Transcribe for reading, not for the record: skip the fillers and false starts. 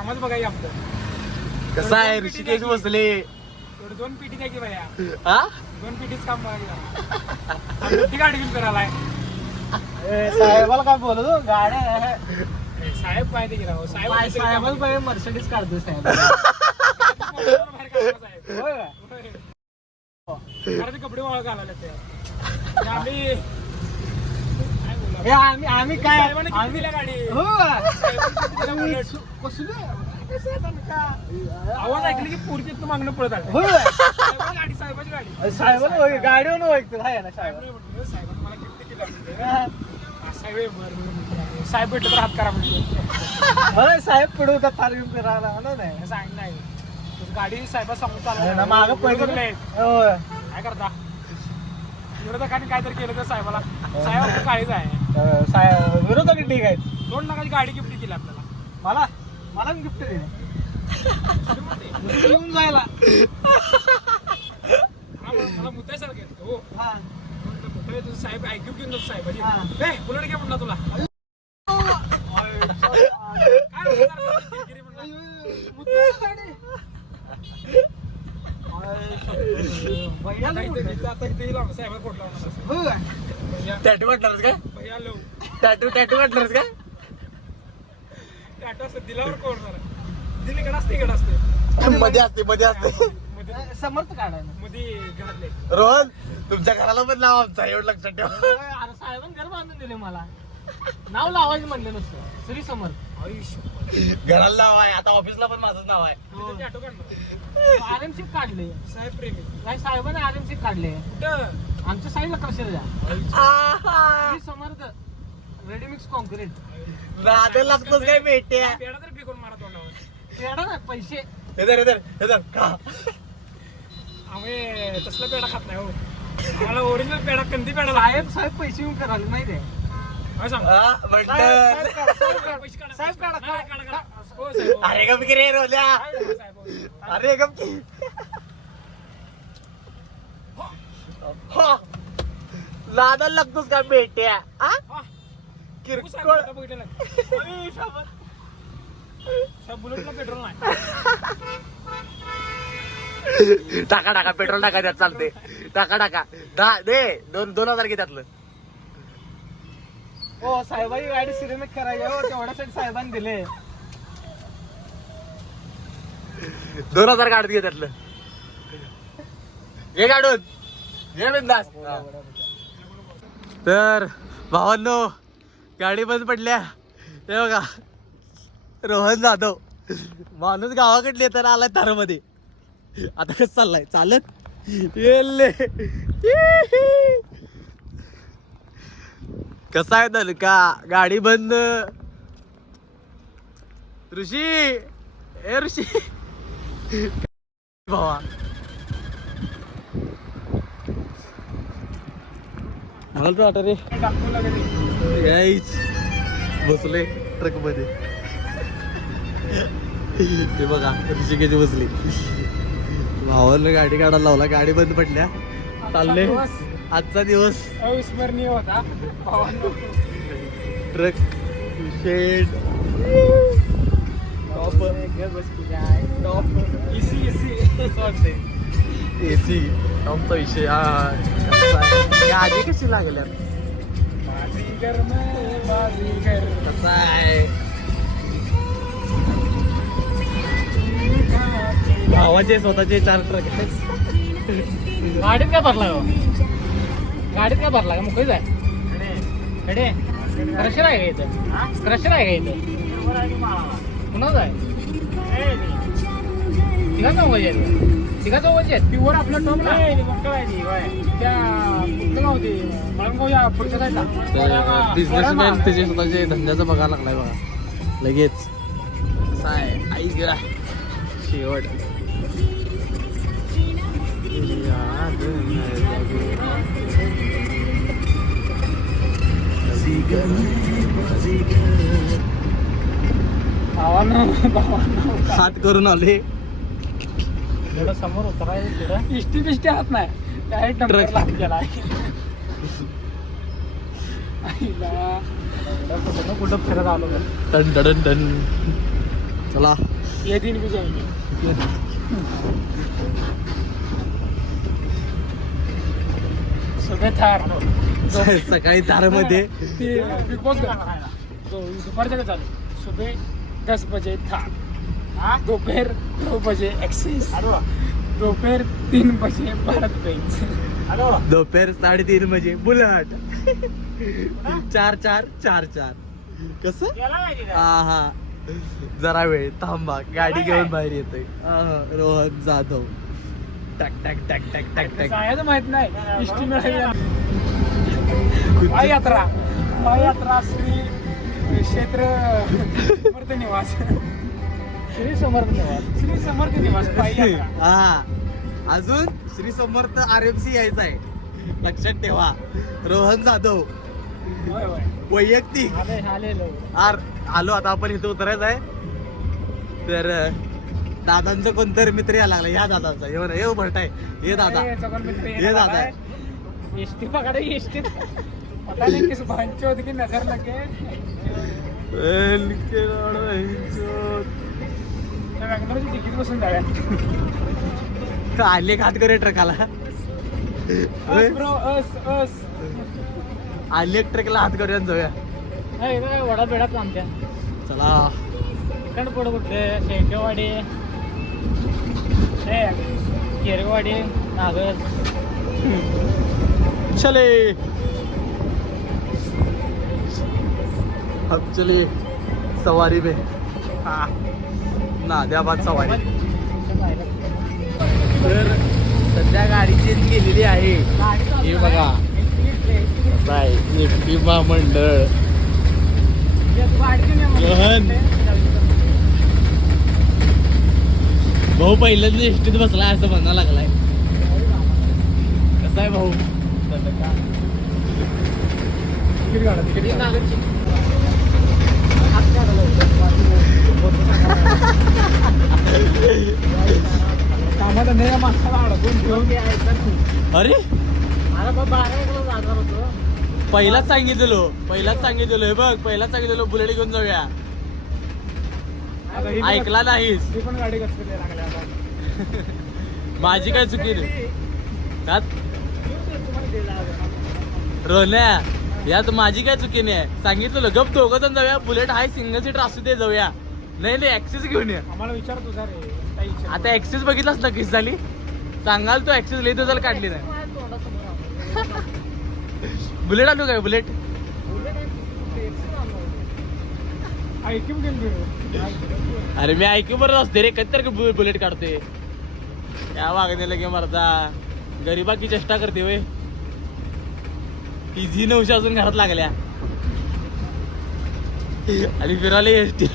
आम्हाला बघाय आपलं कसं आहे ऋषिकेश बसले 2 पिटी द्या की भैया हा 2 पिटीच काम बघायला मोठी गाडी घेऊन करायला साहेबाला काय बोलतो गाड्या साहेब पाहिजे की राव साहेबाला पाहिजे मर्सिडीज काढतो साहेब होय का? कपडे वाळ घालायला ते आम्ही हे आम्ही काय आम्ही गाडी हो आवाज ऐकली की पोरची मागणं पळत आलं हो गाडी साहेबाची गाडी साहेबाला गाडीवर ओळखतो आहे ना साहेब साहेबांनी मला गिफ्ट केलं साहेब भेटलं तर हात करा म्हणजे साहेब पुढवतात फार घेऊन करायला म्हणा नाही सांग नाही गाडी साहेबा सांगून चालू मागं पहिले काय करता विरोधकांनी काहीतरी केलं तर साहेबाला साहेब काळीच आहे विरोधक ठीक आहेत 2 लाखाची गाडी गिफ्ट केली आपल्याला मला गिफ्ट दे येऊन जायला मला मुद्द्यासारखं हो हा साहेब गिफ्ट घेऊन जातो साहेबाची बुलेट घे म्हणला तुला टॅटू वाटणारच का टॅटू वाटणारच का दिलावर कोरणार दिलीकडे असते इकडे असते मध्ये असते समर्थ काढायला मध्ये घरातले रोहन तुमच्या घराला पण नाव आमचा एवढं लक्षात ठेवा अरे साहेबांनी घर बांधून दिले मला नाव लावायचं म्हणलं नसतं श्री समर्थ घराला नाव आहे आता ऑफिसला पण माझंच नाव आहे आरएमसी काढले साहेब प्रेमी नाही साहेबांनी आरएमसी काढले कुठं आमच्या साईडला कशाला द्या श्री समर्थ रेडीमिक्स कॉन्क्रीट नादे लागतोच काय भेटे पेडा तर फेकून मारा तोंडावर पेडा ना पैसे इधर का आम्ही तसला पेडा खात नाही हो आम्हाला ओरिजिनल पेडा कंदी पेडा साहेब पैसे येऊन करायला माहिती आहे सांग साहेब काढा अरे गप की रे रोल्या अरे गप की नादाला लागतोच का भेट्या किरकोळ बुलेटला पेट्रोल नाही टाका पेट्रोल टाका त्यात चालते टाका दे 2,000 घे त्यातलं हो साहेबांची गाडी सिरेमिक करायची हो तेवढ्यासाठी साहेबांनी दिले 2,000 काढत घे त्यातलं घे काढून घे बिंदास तर भावांनो गाडी बंद पडल्या हे बघा रोहन जाधव माणूस गावाकडले तर आलाय तारामध्ये आता कसं चाललाय चालत येले कसा आहे तर का गाडी बंद ऋषी ए ऋषी भावा मला तर वाटत रे बसले ट्रक मध्ये ते बघा ऋषिकेश बसली भावानं गाडी काढायला लावला गाडी बंद पडल्या चालले आजचा दिवस अविस्मरणीय होता ट्रक शेड एसी टॉपचा विषय आधी कशी लागल्या कसा आहे भावाचे स्वतःचे 4 ट्रक आहेत गाडीत काय भरला का मुकळीच आहे कडे क्रशर आहे का इथं क्रशर आहे का इथं कुणाच आहे तिघा चौघाची आहेत प्युअर आपलं टॉप ना त्या कुठलं गाव ते मळंगाव या पुढच्या जायचा बिझनेसमॅन त्याचे स्वतःचे धंद्याचं बघायला लागलाय बघा लगेच काय आई गा शेवट हात करून आले थोडं समोर उतरायचं इष्टी बिष्टी हात नाही डायरेक्ट ट्रक गेला कुठं फिरत आलो टन टन टन चला ये दिन भी जाएंगे. सुबह थार सकाळी तारमध्ये ते बिग बॉस दुपारच्या का चालू सुबह 10 बजे था दोपहर 2 बजे एक्सेस दोपहर 3 बजे भारत बेंच दोपहर 3:30 म्हणजे बुलेट 4-4-4-4 कस हा जरा वेळ थांबा गाडी घेऊन बाहेर येतोय रोहन जाधव टक टक टक टक टक टक जायचं माहित नाही इष्टी मिळाली पाययात्रा पाययात्रा श्री क्षेत्र समर्थ निवास श्री समर्थ निवास श्री समर्थ निवास पाययात्रा हा अजून श्री समर्थ RMC यायचं आहे लक्षात ठेवा रोहन जाधव होय होय वैयक्तिक आलेलो आलो आता आपण इथे उतरायचं आहे तर दादांचं कोणतरी मित्र यायला लागला या दादांचा ये भरटाय ये दादा ये दादा एसटी पकडे एसटी पता नहीं किस भांचोद की नजर लगे बँगलोरची तिकीट बसून जाऊया आले घात करे ट्रकाला अस ब्रो अस आले ट्रकला हात करून जाऊया वडा बेडाच आमच्या चला इकडं पुढं कुठले शेकेवाडी केरवाडी नागर चले अब चलिए सवारी में हाँ नादियाबाद सवारी तर सध्या गाडी चेंज केलेली आहे हे बघा असं आहे एसटी महामंडळ रोहन भाऊ पहिल्यांदा एसटीत बसलाय असं म्हणा लागलाय कसं आहे भाऊ कामात नाही माणसाला अडकून घेऊन अरे मला 12 जाणार होतो पहिलाच सांगितलेलो हे बघ पहिलाच सांगितलेलो बुलेट घेऊन जाऊया ऐकला नाहीस मी पण गाडी कसली लागल्या आता माझी काय चुकी नाही त्यात रोहन्या यात माझी काय चुकी नाही सांगितलेलं गप दोघं जण जाऊया बुलेट हाय सिंगल सीटर असू दे जाऊया नाही ऍक्सिस घेऊन या आम्हाला विचारतो सर काही इच्छा आता ऍक्सिस बघितलास ना किस झाली सांगाल तू ऍक्सिस लई दिवसाला काढली नाही बुलेट आणू काय बुलेट ऐकून गेलो अरे मी ऐकू बरं असते रे कधी तर बुलेट काढते या वागण्याला घे मरता गरीबाची चेष्टा करते वे इझी 900 अजून घरात लागल्या आणि फिरायला एसटी